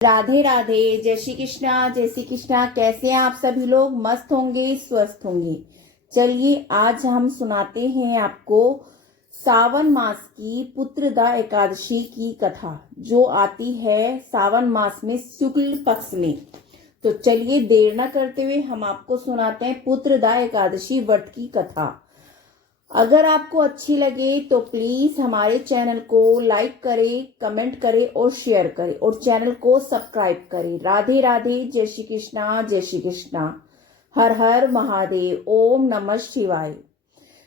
राधे राधे। जय श्री कृष्णा, जय श्री कृष्णा। कैसे हैं आप सभी लोग? मस्त होंगे, स्वस्थ होंगे। चलिए आज हम सुनाते हैं आपको सावन मास की पुत्रदा एकादशी की कथा, जो आती है सावन मास में शुक्ल पक्ष में। तो चलिए देर न करते हुए हम आपको सुनाते हैं पुत्रदा एकादशी व्रत की कथा। अगर आपको अच्छी लगे तो प्लीज हमारे चैनल को लाइक करें, कमेंट करें और शेयर करें और चैनल को सब्सक्राइब करें। राधे राधे। जय श्री कृष्णा, जय श्री कृष्णा। हर हर महादेव। ओम नमः शिवाय।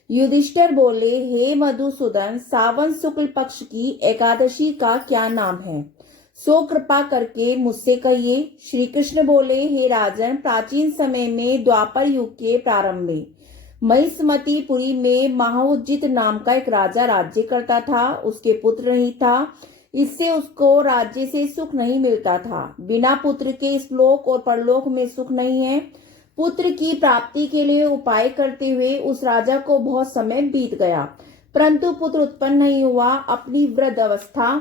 युधिष्ठिर बोले, हे मधुसूदन, सावन शुक्ल पक्ष की एकादशी का क्या नाम है? सो कृपा करके मुझसे कहिए। श्री कृष्ण बोले, हे राजन, प्राचीन समय में द्वापर युग के प्रारंभ में महिष्मतीपुरी में महाउज्जित नाम का एक राजा राज्य करता था। उसके पुत्र नहीं था, इससे उसको राज्य से सुख नहीं मिलता था। बिना पुत्र के इस लोक और परलोक में सुख नहीं है। पुत्र की प्राप्ति के लिए उपाय करते हुए उस राजा को बहुत समय बीत गया, परंतु पुत्र उत्पन्न नहीं हुआ। अपनी वृद्ध अवस्था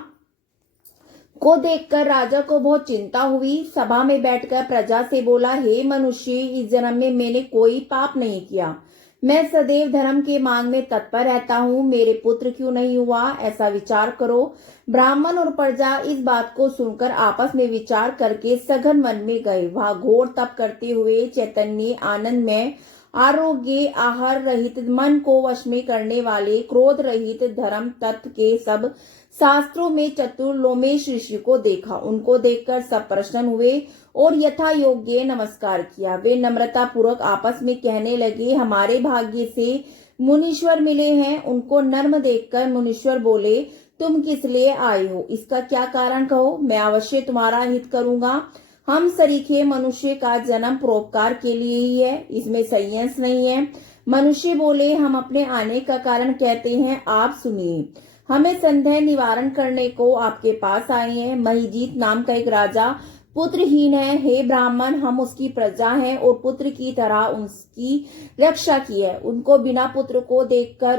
को देखकर राजा को बहुत चिंता हुई। सभा में बैठकर प्रजा से बोला, हे मनुष्य, इस जन्म में मैंने कोई पाप नहीं किया। मैं सदैव धर्म के मार्ग में तत्पर रहता हूँ। मेरे पुत्र क्यों नहीं हुआ, ऐसा विचार करो। ब्राह्मण और प्रजा इस बात को सुनकर आपस में विचार करके सघन वन में गए। वहां घोर तप करते हुए चैतन्य, आनंद में, आरोग्य, आहार रहित, मन को वश में करने वाले, क्रोध रहित, धर्म तत्व के सब शास्त्रों में चतुर लोमेश ऋषि को देखा। उनको देखकर सब प्रसन्न हुए और यथा योग्य नमस्कार किया। वे नम्रता पूर्वक आपस में कहने लगे, हमारे भाग्य से मुनीश्वर मिले हैं। उनको नर्म देखकर मुनीश्वर बोले, तुम किस लिए आए हो? इसका क्या कारण कहो, मैं अवश्य तुम्हारा हित करूंगा। हम सरीखे मनुष्य का जन्म परोपकार के लिए ही है, इसमें संयंस नहीं है। मनुष्य बोले, हम अपने आने का कारण कहते हैं, आप सुनिए। हमें संदेह निवारण करने को आपके पास आए हैं। महिजीत नाम का एक राजा पुत्रहीन है। हे ब्राह्मण, हम उसकी प्रजा हैं और पुत्र की तरह उसकी रक्षा की है। उनको बिना पुत्र को देखकर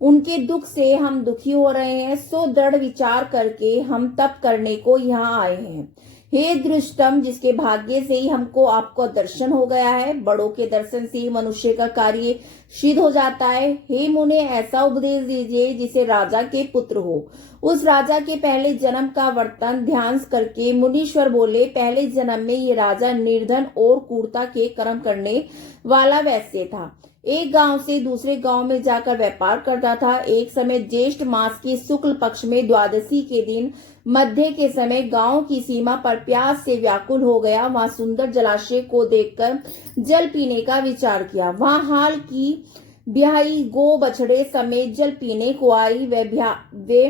उनके दुख से हम दुखी हो रहे हैं। सो दृढ़ विचार करके हम तप करने को यहाँ आए हैं। हे दृष्टम, जिसके भाग्य से ही हमको आपको दर्शन हो गया है। बड़ों के दर्शन से ही मनुष्य का कार्य सिद्ध हो जाता है। हे मुने, ऐसा उपदेश दीजिए जिसे राजा के पुत्र हो। उस राजा के पहले जन्म का वर्तन ध्यान करके मुनीश्वर बोले, पहले जन्म में ये राजा निर्धन और क्रूरता के कर्म करने वाला वैश्य था। एक गांव से दूसरे गांव में जाकर व्यापार करता था। एक समय ज्येष्ठ मास के शुक्ल पक्ष में द्वादशी के दिन मध्य के समय गांव की सीमा पर प्यास से व्याकुल हो गया। वहां सुंदर जलाशय को देखकर जल पीने का विचार किया। वहां हाल की ब्याही गो बछड़े समेत जल पीने को आई। वे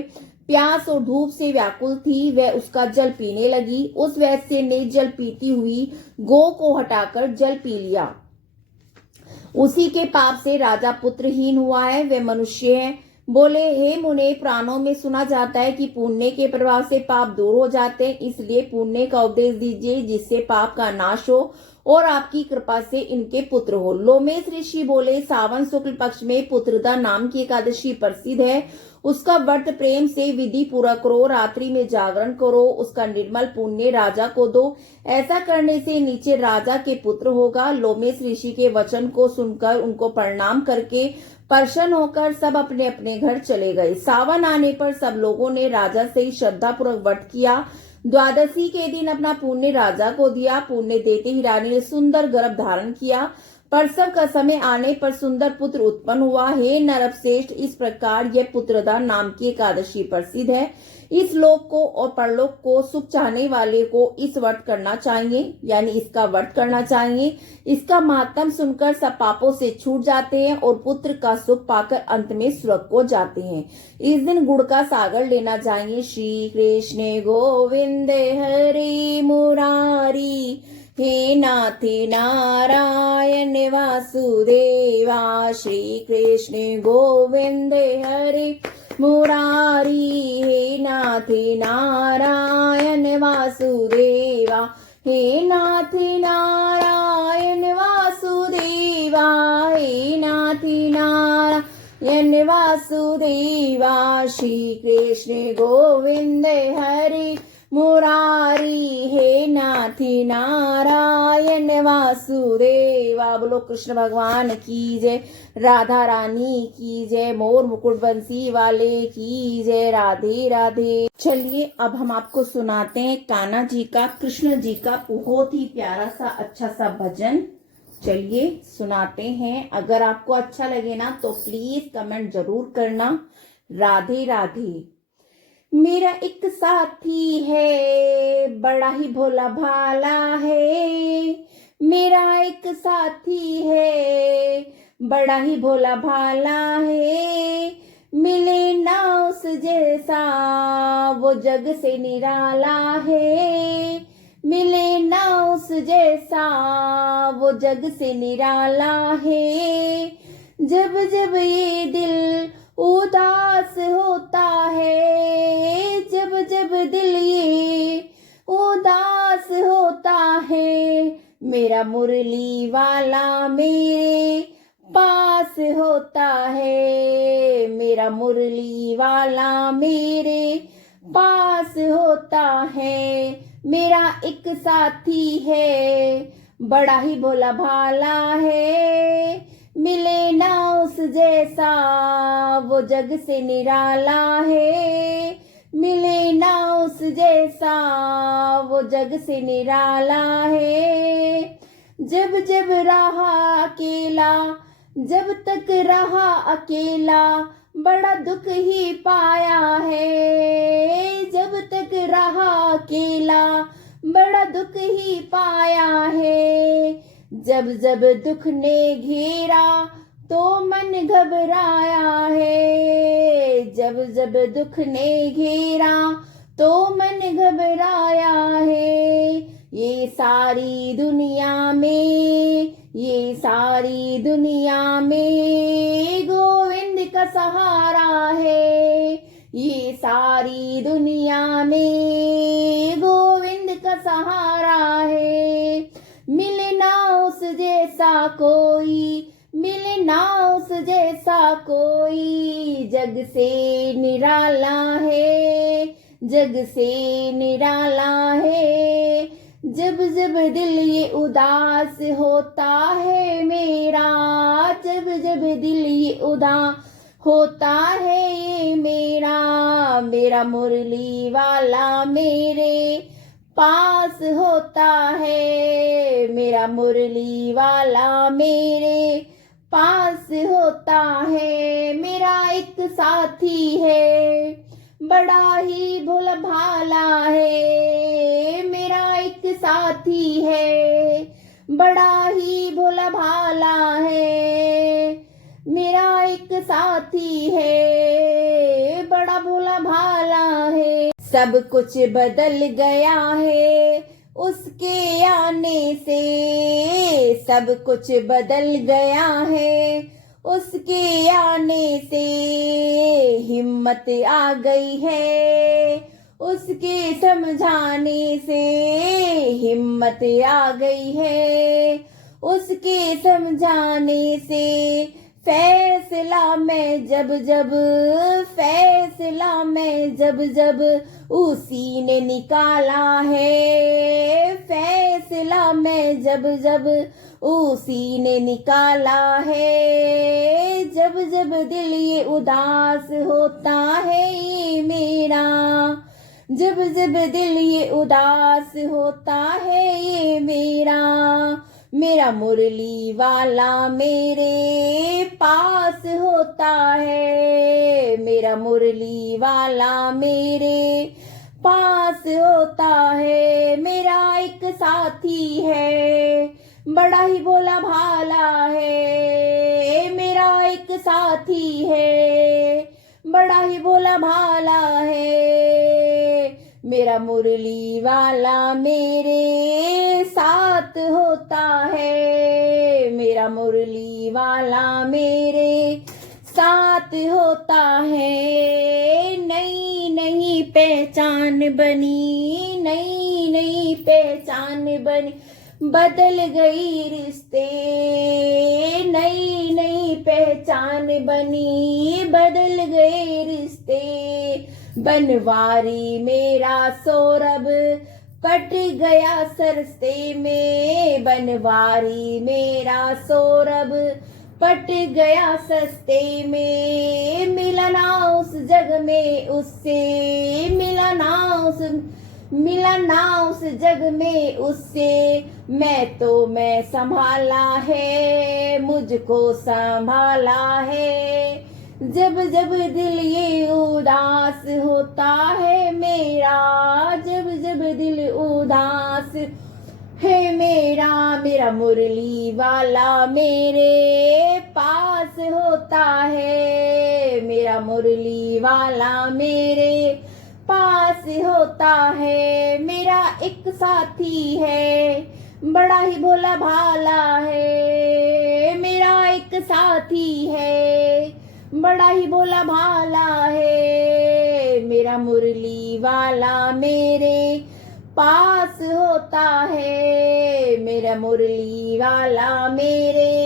प्यास और धूप से व्याकुल थी। वह उसका जल पीने लगी। उस वैश्य ने जल पीती हुई गो को हटाकर जल पी लिया। उसी के पाप से राजा पुत्रहीन हुआ है। वे मनुष्य है। बोले, हे मुने, प्राणों में सुना जाता है कि पुण्य के प्रभाव से पाप दूर हो जाते हैं। इसलिए पुण्य का उपदेश दीजिए जिससे पाप का नाश हो और आपकी कृपा से इनके पुत्र हो। लोमेश ऋषि बोले, सावन शुक्ल पक्ष में पुत्रदा नाम की एकादशी प्रसिद्ध है। उसका व्रत प्रेम से विधि पूरा करो। रात्रि में जागरण करो। उसका निर्मल पुण्य राजा को दो। ऐसा करने से नीचे राजा के पुत्र होगा। लोमेश ऋषि के वचन को सुनकर उनको प्रणाम करके प्रसन्न होकर सब अपने अपने घर चले गए। सावन आने पर सब लोगों ने राजा से ही श्रद्धा पूर्वक व्रत किया। द्वादशी के दिन अपना पुण्य राजा को दिया। पुण्य देते ही रानी ने सुंदर गर्भ धारण किया। प्रसव का समय आने पर सुंदर पुत्र उत्पन्न हुआ। हे नरश्रेष्ठ, इस प्रकार यह पुत्रदा नाम की एकादशी प्रसिद्ध है। इस लोक को और परलोक को सुख चाहने वाले को इस व्रत करना चाहिए, यानी इसका व्रत करना चाहिए। इसका महात्म सुनकर सब पापों से छूट जाते हैं और पुत्र का सुख पाकर अंत में स्वर्ग को जाते हैं। इस दिन गुड़ का सागर लेना चाहिए। श्री कृष्ण गोविंद हरे मुरारी, हे नाथ नारायण वासुदेवा। श्री कृष्ण गोविंद हरे मुरारी, हे नाथ नारायण वासुदेवा। हे नाथ नारायण वासुदेवा। हे नाथ नारायण वासुदेवा। श्री कृष्ण गोविंद हरे मुरारी हे नाथी नारायण वासुदेवा। बोलो कृष्ण भगवान की जय, राधा रानी की जय, मोर मुकुट बंसी वाले की जय, राधे राधे। चलिए अब हम आपको सुनाते हैं कान्हा जी का, कृष्ण जी का बहुत ही प्यारा सा अच्छा सा भजन। चलिए सुनाते हैं। अगर आपको अच्छा लगे ना तो प्लीज कमेंट जरूर करना। राधे राधे। मेरा एक साथी है बड़ा ही भोला भाला है, मेरा एक साथी है बड़ा ही भोला भाला है, मिले ना उस जैसा वो जग से निराला है, मिले ना उस जैसा वो जग से निराला है। जब जब ये दिल उदास होता है, जब जब दिल ये उदास होता है, मेरा मुरली वाला मेरे पास होता है, मेरा मुरली वाला मेरे पास होता है। मेरा एक साथी है बड़ा ही भोला भाला है, मिले ना उस जैसा वो जग से निराला है, मिले ना उस जैसा वो जग से निराला है। जब जब रहा अकेला, जब तक रहा अकेला, बड़ा दुख ही पाया है, जब तक रहा अकेला बड़ा दुख ही पाया है। जब जब दुख ने घेरा तो मन घबराया है, जब जब दुख ने घेरा तो मन घबराया है। ये सारी दुनिया में, ये सारी दुनिया में गोविंद का सहारा है, ये सारी दुनिया में गोविंद का सहारा है। मिले ना उस जैसा कोई, मिले ना उस जैसा कोई, जग से निराला है, जग से निराला है। जब जब दिल ये उदास होता है मेरा, जब जब दिल ये उदास होता है ये मेरा, मेरा मुरली वाला मेरे पास होता है, मेरा मुरली वाला मेरे पास होता है। मेरा एक साथी है बड़ा ही भोला भाला है, मेरा एक साथी है बड़ा ही भोला भाला है, मेरा एक साथी है बड़ा भोला भाला है। सब कुछ बदल गया है उसके आने से, सब कुछ बदल गया है उसके आने से। हिम्मत आ गई है उसके समझाने से, हिम्मत आ गई है उसके समझाने से। फैसला में जब जब, फैसला में जब जब उसी ने निकाला है, फैसला में जब जब उसी ने निकाला है। जब जब दिल ये उदास होता है ये मेरा, जब जब दिल ये उदास होता है ये मेरा, मेरा मुरली वाला मेरे पास होता है, मेरा मुरली वाला मेरे पास होता है। मेरा एक साथी है बड़ा ही भोला भाला है, मेरा एक साथी है बड़ा ही भोला भाला है। मेरा मुरली वाला मेरे साथ होता है, मेरा मुरली वाला मेरे साथ होता है। नई नई पहचान बनी, नई नई पहचान बनी, बदल गई रिश्ते, नई नई पहचान बनी, बदल गए रिश्ते। बनवारी मेरा सौरभ कट गया सरस्ते में, बनवारी मेरा सौरभ पट गया सस्ते में, मिला ना उस जग में उससे, मिला ना उस जग में उससे, मैं संभाला है, मुझको संभाला है, जब जब दिल ये उदास होता है मेरा, जब जब दिल उदास है मेरा, मेरा मुरली वाला मेरे पास होता है, मेरा मुरली वाला मेरे पास होता है, मेरा एक साथी है बड़ा ही भोला भाला है, मेरा एक साथी है बड़ा ही भोला भाला है, मेरा मुरली वाला मेरे पास होता है, मेरा मुरली वाला मेरे